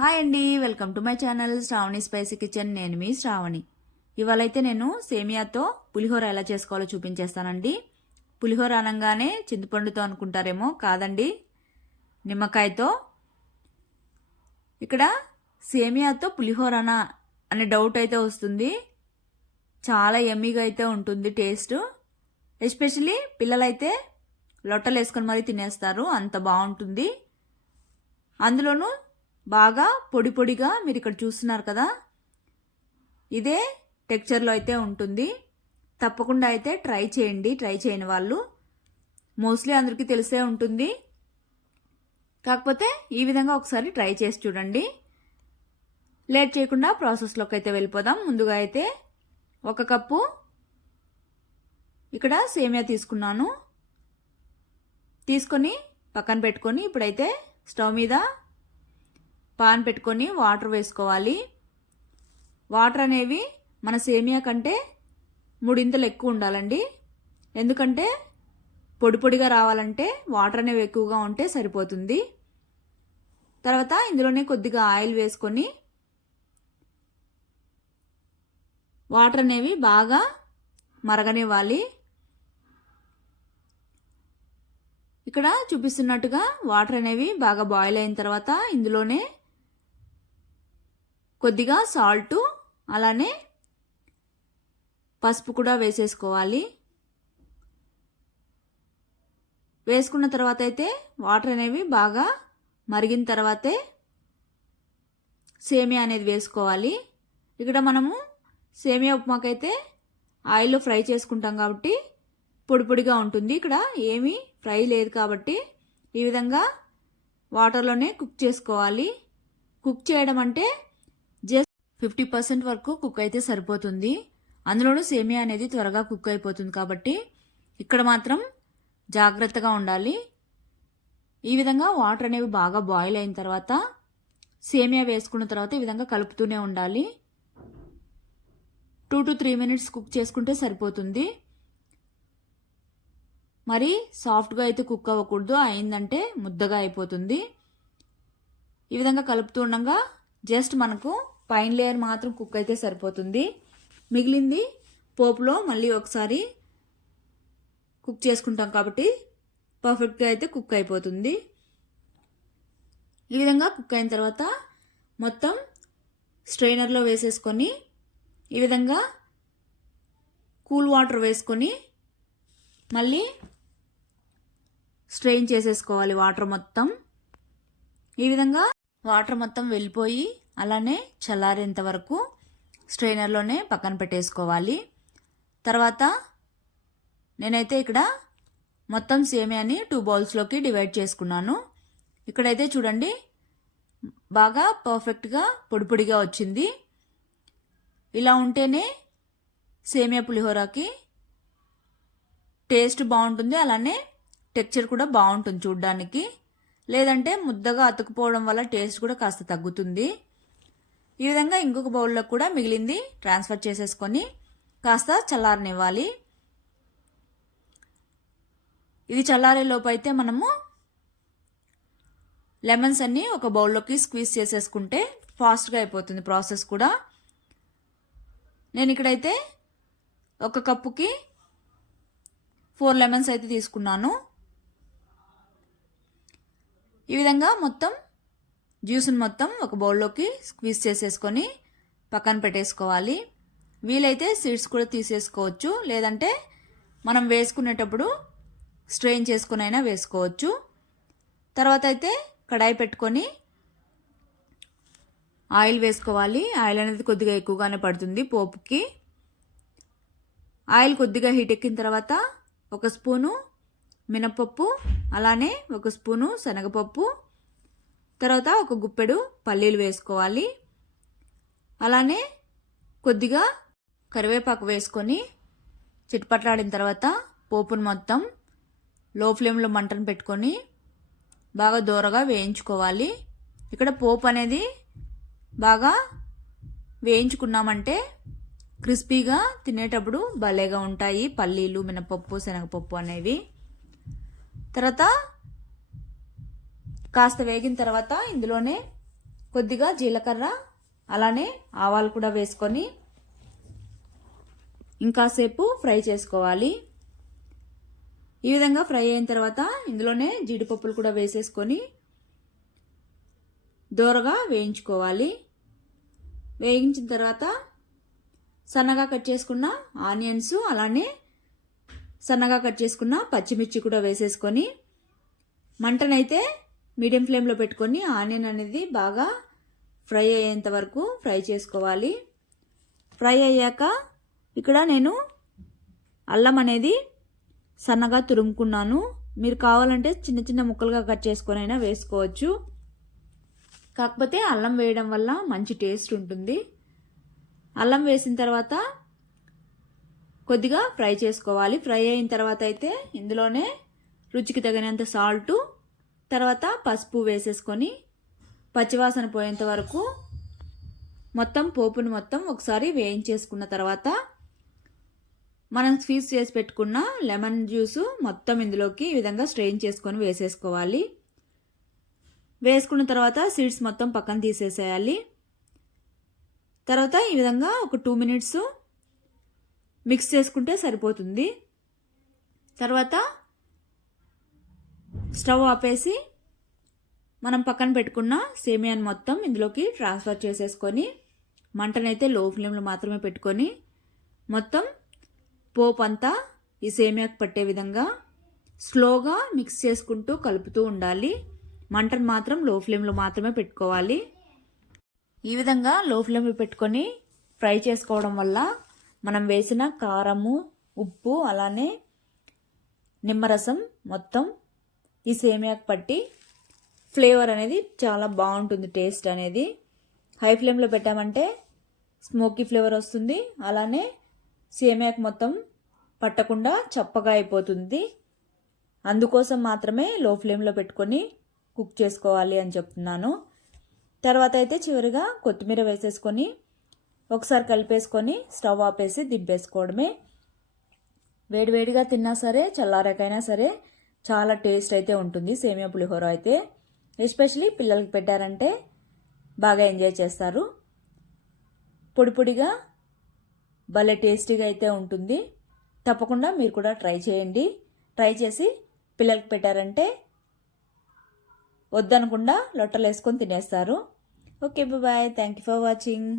Hi అండి, welcome to my channel Sravani spicy kitchen. నేను మీ శ్రావణి. ఇవాళైతే నేను సేమియాతో పులిహోర ఎలా చేసుకోవాలో చూపించేస్తానండి. పులిహోర అనగానే చింతపండుతో అనుకుంటారేమో, కాదండి, నిమ్మకాయతో. ఇక్కడ సేమియాతో పులిహోరనా అనే డౌట్ అయితే వస్తుంది. చాలా యమ్మీగా అయితే ఉంటుంది టేస్ట్. ఎస్పెషలీ పిల్లలైతే లొట్టలు వేసుకొని మరీ తినేస్తారు, అంత బాగుంటుంది. అందులోనూ బాగా పొడి పొడిగా మీరు ఇక్కడ చూస్తున్నారు కదా, ఇదే టెక్చర్లో అయితే ఉంటుంది. తప్పకుండా అయితే ట్రై చేయండి. ట్రై చేయని వాళ్ళు మోస్ట్లీ అందరికీ తెలిసే ఉంటుంది, కాకపోతే ఈ విధంగా ఒకసారి ట్రై చేసి చూడండి. లేట్ చేయకుండా ప్రాసెస్లోకి అయితే వెళ్ళిపోదాం. ముందుగా అయితే 1 కప్పు ఇక్కడ సేమియా తీసుకున్నాను. తీసుకొని పక్కన పెట్టుకొని ఇప్పుడైతే స్టవ్ మీద పాన్ పెట్టుకొని వాటర్ వేసుకోవాలి. వాటర్ అనేవి మన సేమియా కంటే 3 ఎక్కువ ఉండాలండి. ఎందుకంటే పొడి పొడిగా రావాలంటే వాటర్ అనేవి ఎక్కువగా ఉంటే సరిపోతుంది. తర్వాత ఇందులోనే కొద్దిగా ఆయిల్ వేసుకొని వాటర్ అనేవి బాగా మరగనివ్వాలి. ఇక్కడ చూపిస్తున్నట్టుగా వాటర్ అనేవి బాగా బాయిల్ అయిన తర్వాత ఇందులోనే కొద్దిగా సాల్ట్ అలానే పసుపు కూడా వేసేసుకోవాలి. వేసుకున్న తర్వాత అయితే వాటర్ అనేవి బాగా మరిగిన తర్వాతే సేమియా అనేది వేసుకోవాలి. ఇక్కడ మనము సేమియా ఉప్మాకైతే ఆయిల్లో ఫ్రై చేసుకుంటాం కాబట్టి పొడి పొడిగా ఉంటుంది. ఇక్కడ ఏమీ ఫ్రై లేదు కాబట్టి ఈ విధంగా వాటర్లోనే కుక్ చేసుకోవాలి. కుక్ చేయడం అంటే జస్ట్ 50% వరకు కుక్ అయితే సరిపోతుంది. అందులోనూ సేమియా అనేది త్వరగా కుక్ అయిపోతుంది కాబట్టి ఇక్కడ మాత్రం జాగ్రత్తగా ఉండాలి. ఈ విధంగా వాటర్ అనేవి బాగా బాయిల్ అయిన తర్వాత సేమియా వేసుకున్న తర్వాత ఈ విధంగా కలుపుతూనే ఉండాలి. 2 to 3 minutes కుక్ చేసుకుంటే సరిపోతుంది. మరి సాఫ్ట్గా అయితే కుక్ అవ్వకూడదు, అయిందంటే ముద్దగా అయిపోతుంది. ఈ విధంగా కలుపుతూ ఉండగా జస్ట్ మనకు పైన లేయర్ మాత్రం కుక్ అయితే సరిపోతుంది. మిగిలింది పోపులో మళ్ళీ ఒకసారి కుక్ చేసుకుంటాం కాబట్టి పర్ఫెక్ట్గా అయితే కుక్ అయిపోతుంది. ఈ విధంగా కుక్ అయిన తర్వాత మొత్తం స్ట్రైనర్లో వేసేసుకొని ఈ విధంగా కూల్ వాటర్ వేసుకొని మళ్ళీ స్ట్రెయిన్ చేసేసుకోవాలి. వాటర్ మొత్తం ఈ విధంగా వాటర్ మొత్తం వెళ్ళిపోయి అలానే చల్లారేంత వరకు స్ట్రైనర్లోనే పక్కన పెట్టేసుకోవాలి. తర్వాత నేనైతే ఇక్కడ మొత్తం సేమియాని 2 బౌల్స్లోకి డివైడ్ చేసుకున్నాను. ఇక్కడైతే చూడండి బాగా పర్ఫెక్ట్గా పొడి పొడిగా వచ్చింది. ఇలా ఉంటేనే సేమియా పులిహోరకి టేస్ట్ బాగుంటుంది, అలానే టెక్చర్ కూడా బాగుంటుంది చూడ్డానికి. లేదంటే ముద్దగా అతుకుపోవడం వల్ల టేస్ట్ కూడా కాస్త తగ్గుతుంది. ఈ విధంగా ఇంకొక బౌల్లో కూడా మిగిలింది ట్రాన్స్ఫర్ చేసేసుకొని కాస్త చల్లారనివ్వాలి. ఇది చల్లారే లోపు అయితే మనము లెమన్స్ అన్ని ఒక బౌల్లోకి స్క్వీజ్ చేసేసుకుంటే ఫాస్ట్గా అయిపోతుంది ప్రాసెస్ కూడా. నేను ఇక్కడైతే 1 కప్పుకి 4 లెమన్స్ అయితే తీసుకున్నాను. ఈ విధంగా మొత్తం జ్యూస్ని మొత్తం ఒక బౌల్లోకి స్క్వీజ్ చేసేసుకొని పక్కన పెట్టేసుకోవాలి. వీలైతే సీడ్స్ కూడా తీసేసుకోవచ్చు, లేదంటే మనం వేసుకునేటప్పుడు స్ట్రెయిన్ చేసుకుని అయినా వేసుకోవచ్చు. తర్వాత అయితే కడాయి పెట్టుకొని ఆయిల్ వేసుకోవాలి. ఆయిల్ అనేది కొద్దిగా ఎక్కువగానే పడుతుంది పోపుకి. ఆయిల్ కొద్దిగా హీట్ ఎక్కిన తర్వాత 1 స్పూను మినపప్పు, అలానే 1 స్పూను శనగపప్పు, తర్వాత 1 గుప్పెడు పల్లీలు వేసుకోవాలి. అలానే కొద్దిగా కరివేపాకు వేసుకొని చిట్పట్లాడిన తర్వాత పోపును మొత్తం లో ఫ్లేమ్లో మంటను పెట్టుకొని బాగా దూరగా వేయించుకోవాలి. ఇక్కడ పోపు అనేది బాగా వేయించుకున్నామంటే క్రిస్పీగా తినేటప్పుడు భలేగా ఉంటాయి పల్లీలు, మినపప్పు, శనగపప్పు అనేవి. తర్వాత కాస్త వేగిన తర్వాత ఇందులోనే కొద్దిగా జీలకర్ర అలానే ఆవాలు కూడా వేసుకొని ఇంకాసేపు ఫ్రై చేసుకోవాలి. ఈ విధంగా ఫ్రై అయిన తర్వాత ఇందులోనే జీడిపప్పులు కూడా వేసేసుకొని దోరగా వేయించుకోవాలి. వేయించిన తర్వాత సన్నగా కట్ చేసుకున్న ఆనియన్స్ అలానే సన్నగా కట్ చేసుకున్న పచ్చిమిర్చి కూడా వేసేసుకొని మంటనైతే మీడియం ఫ్లేమ్లో పెట్టుకొని ఆనియన్ అనేది బాగా ఫ్రై అయ్యేంత వరకు ఫ్రై చేసుకోవాలి. ఫ్రై అయ్యాక ఇక్కడ నేను అల్లం అనేది సన్నగా తురుముకున్నాను. మీరు కావాలంటే చిన్న చిన్న ముక్కలుగా కట్ చేసుకొని అయినా వేసుకోవచ్చు. కాకపోతే అల్లం వేయడం వల్ల మంచి టేస్ట్ ఉంటుంది. అల్లం వేసిన తర్వాత కొద్దిగా ఫ్రై చేసుకోవాలి. ఫ్రై అయిన తర్వాత అయితే ఇందులోనే రుచికి తగినంత సాల్టు తర్వాత పసుపు వేసేసుకొని పచ్చివాసన పోయేంత వరకు మొత్తం పోపుని మొత్తం ఒకసారి వేయించేసుకున్న తర్వాత మనం స్క్వీజ్ చేసి పెట్టుకున్న లెమన్ జ్యూసు మొత్తం ఇందులోకి ఈ విధంగా స్ట్రెయిన్ చేసుకొని వేసేసుకోవాలి. వేసుకున్న తర్వాత సీడ్స్ మొత్తం పక్కన తీసేసేయాలి. తర్వాత ఈ విధంగా ఒక 2 minutes మిక్స్ చేసుకుంటే సరిపోతుంది. తర్వాత స్టవ్ ఆపేసి మనం పక్కన పెట్టుకున్న సేమియాని మొత్తం ఇందులోకి ట్రాన్స్ఫర్ చేసేసుకొని మంటనైతే లో ఫ్లేమ్లో మాత్రమే పెట్టుకొని మొత్తం పోపు అంతా ఈ సేమియాకి పట్టే విధంగా స్లోగా మిక్స్ చేసుకుంటూ కలుపుతూ ఉండాలి. మంటను మాత్రం లో ఫ్లేమ్లో మాత్రమే పెట్టుకోవాలి. ఈ విధంగా లో ఫ్లేమ్లో పెట్టుకొని ఫ్రై చేసుకోవడం వల్ల మనం వేసిన కారము, ఉప్పు అలానే నిమ్మరసం మొత్తం ఈ సేమియాకి పట్టి ఫ్లేవర్ అనేది చాలా బాగుంటుంది. టేస్ట్ అనేది హై ఫ్లేమ్లో పెట్టామంటే స్మోకీ ఫ్లేవర్ వస్తుంది. అలానే సేమియాకి మొత్తం పట్టకుండా చప్పగా అయిపోతుంది. అందుకోసం మాత్రమే లో ఫ్లేమ్లో పెట్టుకొని కుక్ చేసుకోవాలి అని చెప్తున్నాను. తర్వాత అయితే చివరిగా కొత్తిమీర వేసేసుకొని ఒకసారి కలిపేసుకొని స్టవ్ ఆపేసి దింపేసుకోవడమే. వేడివేడిగా తిన్నా సరే చల్లారాకైనా సరే చాలా టేస్ట్ అయితే ఉంటుంది సేమియా పులిహోర అయితే. ఎస్పెషలీ పిల్లలకి పెట్టారంటే బాగా ఎంజాయ్ చేస్తారు. పొడి పొడిగా భలే టేస్టీగా అయితే ఉంటుంది. తప్పకుండా మీరు కూడా ట్రై చేయండి. ట్రై చేసి పిల్లలకి పెట్టారంటే వద్దనకుండా లొట్టలు వేసుకొని తినేస్తారు. Okay, bye. Thank you for watching.